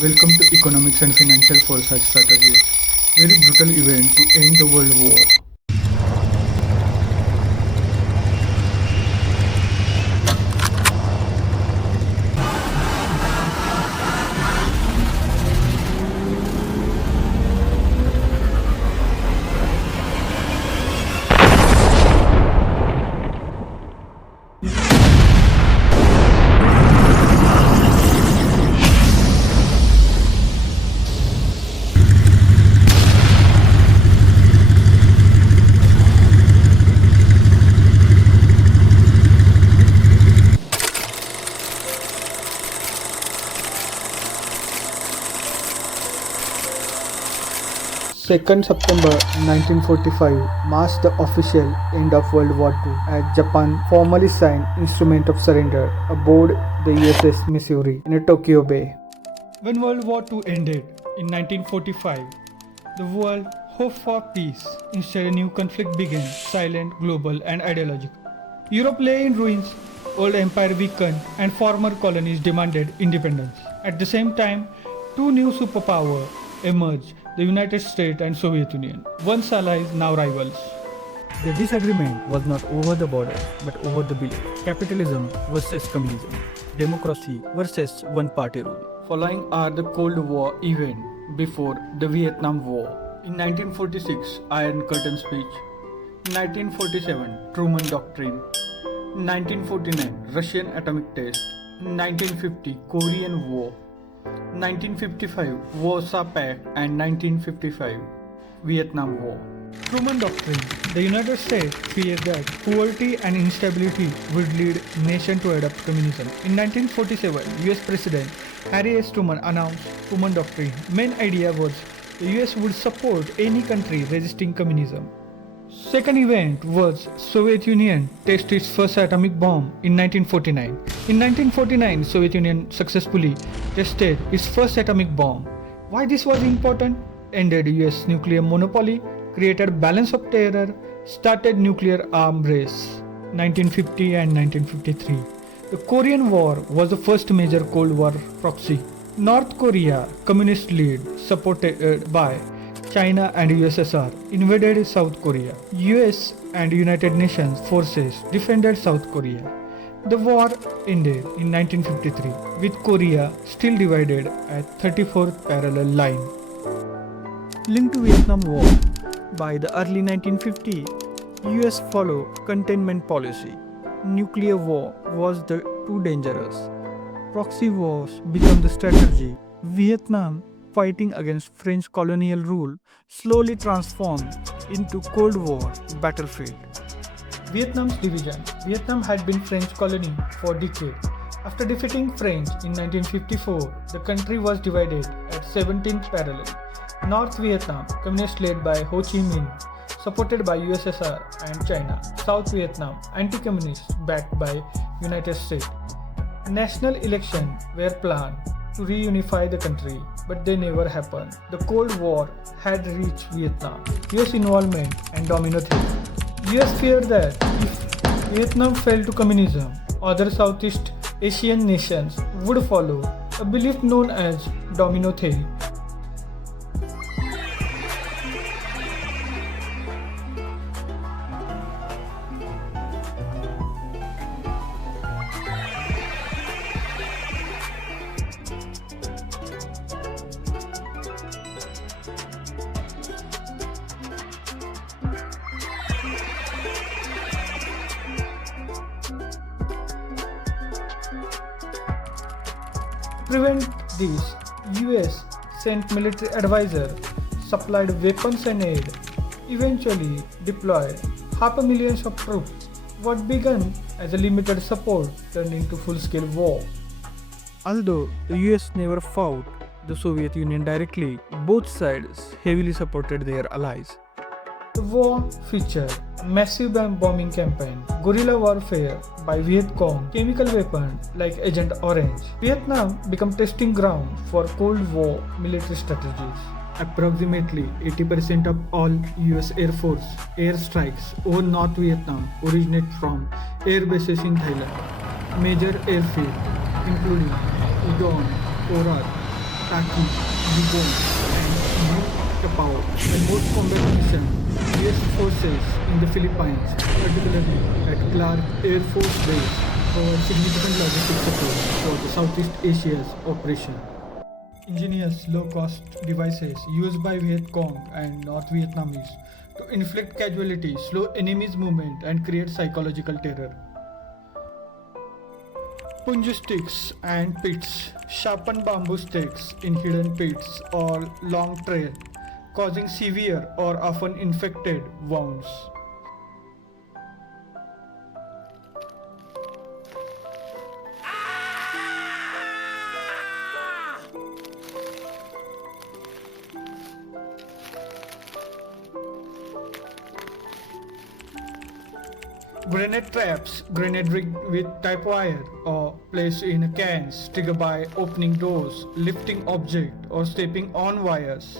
Welcome to Economics and Financial Foresight Strategies. Very brutal event to end the World War. Second September 1945 marks the official end of World War II as Japan formally signed Instrument of Surrender aboard the USS Missouri in Tokyo Bay. When World War II ended in 1945, the world hoped for peace. Instead, a new conflict began, silent, global, and ideological. Europe lay in ruins, old empire weakened, and former colonies demanded independence. At the same time, two new superpowers emerged, the United States and Soviet Union, once allies, now rivals. The disagreement was not over the border, but over the belief. Capitalism versus communism. Democracy versus one-party rule. Following are the Cold War event before the Vietnam War. In 1946, Iron Curtain speech. In 1947, Truman Doctrine. In 1949, Russian atomic test. In 1950, Korean War. 1955 Warsaw Pact and 1955 Vietnam War. Truman Doctrine. The United States feared that poverty and instability would lead nation to adopt communism. In 1947, US President Harry S. Truman announced Truman Doctrine. Main idea was the US would support any country resisting communism. Second event was Soviet Union tested its first atomic bomb in 1949. In 1949, Soviet Union successfully tested its first atomic bomb. Why this was important? Ended US nuclear monopoly, created balance of terror, started nuclear arm race. 1950 and 1953. The Korean War was the first major Cold War proxy. North Korea, communist lead, supported by China and USSR, invaded South Korea. US and United Nations forces defended South Korea. The war ended in 1953 with Korea still divided at 34th parallel line. Linked to Vietnam War. By the early 1950s, US followed containment policy. Nuclear war was too dangerous. Proxy wars became the strategy. Vietnam, fighting against French colonial rule, slowly transformed into Cold War battlefield. Vietnam's division. Vietnam had been French colony for decades. After defeating French in 1954, the country was divided at 17th parallel. North Vietnam, communist led by Ho Chi Minh, supported by USSR and China. South Vietnam, anti-communist backed by United States. National elections were planned to reunify the country, but they never happened. The Cold War had reached Vietnam. US involvement and Domino theory. US feared that if Vietnam fell to communism, other Southeast Asian nations would follow, a belief known as Domino theory. To prevent this, US sent military advisors, supplied weapons and aid, eventually deployed 500,000 of troops. What began as a limited support turned into full-scale war. Although the US never fought the Soviet Union directly, both sides heavily supported their allies. The war featured a massive bombing campaign, guerrilla warfare by Viet Cong, chemical weapons like Agent Orange. Vietnam became testing ground for Cold War military strategies. Approximately 80% of all US Air Force airstrikes over North Vietnam originate from air bases in Thailand. Major airfields including Udon, Porat, Nagasaki, U-boat, and U-Tapao, almost combat mission, US forces in the Philippines, particularly at Clark Air Force Base, provide significant logistic support for the Southeast Asia's operation. Ingenious low-cost devices used by Viet Cong and North Vietnamese to inflict casualty, slow enemies' movement, and create psychological terror. Punju sticks and pits, sharpened bamboo sticks in hidden pits or long trail, causing severe or often infected wounds. Grenade traps, grenade rigged with type wire or placed in cans, triggered by opening doors, lifting object or stepping on wires.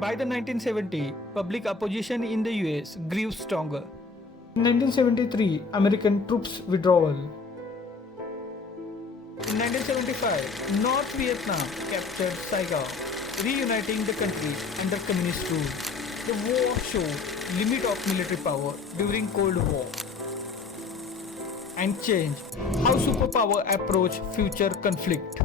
By the 1970s, public opposition in the US grew stronger. In 1973, American troops withdrawal. In 1975, North Vietnam captured Saigon, reuniting the country under communist rule. The war showed limit of military power during Cold War and changed how superpower approach future conflict.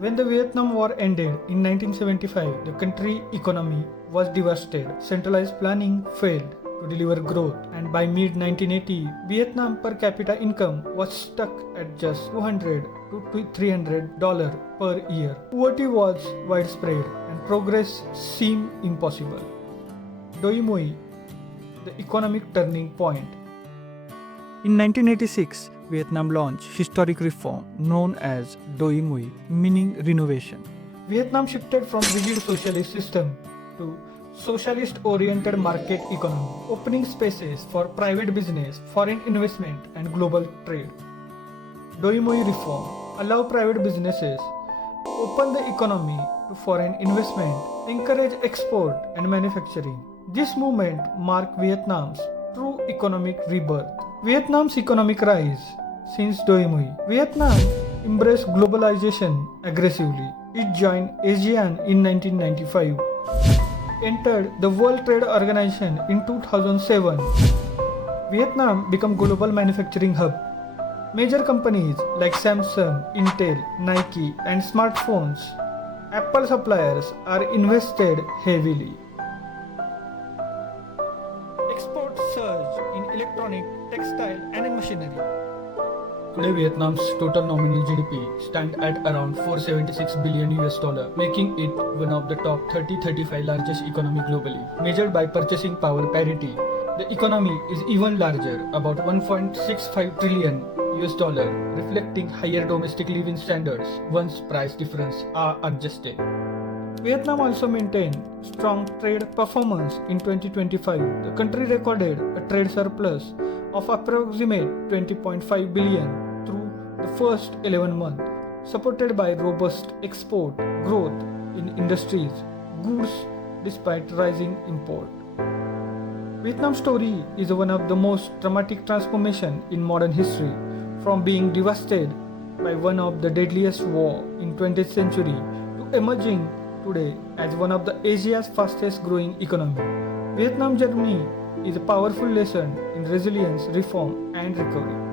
When the Vietnam War ended in 1975, the country's economy was devastated. Centralized planning failed to deliver growth, and by mid-1980, Vietnam per capita income was stuck at just $200 to $300 per year. Poverty was widespread, and progress seemed impossible. WWII, the economic turning point. In 1986, Vietnam launched historic reform known as WWII, meaning renovation. Vietnam shifted from rigid socialist system to socialist-oriented market economy, opening spaces for private business, foreign investment, and global trade. WWII reform allow private businesses open the economy to foreign investment, encourage export and manufacturing. This movement marked Vietnam's true economic rebirth. Vietnam's economic rise. Since WWII, Vietnam embraced globalization aggressively. It joined ASEAN in 1995, entered the World Trade Organization in 2007. Vietnam became global manufacturing hub. Major companies like Samsung, Intel, Nike, and smartphones, Apple suppliers are invested heavily. Exports surge in electronic, textile, and machinery. Today, Vietnam's total nominal GDP stands at around $476 billion US, making it one of the top 30-35 largest economy globally. Measured by purchasing power parity, the economy is even larger, about $1.65 trillion US, reflecting higher domestic living standards once price differences are adjusted. Vietnam also maintained strong trade performance in 2025. The country recorded a trade surplus of approximately $20.5 billion through the first 11 months, supported by robust export growth in industries, goods despite rising import. Vietnam's story is one of the most dramatic transformations in modern history, from being devastated by one of the deadliest wars in 20th century to emerging today as one of the Asia's fastest growing economy. Vietnam's journey is a powerful lesson in resilience, reform, and recovery.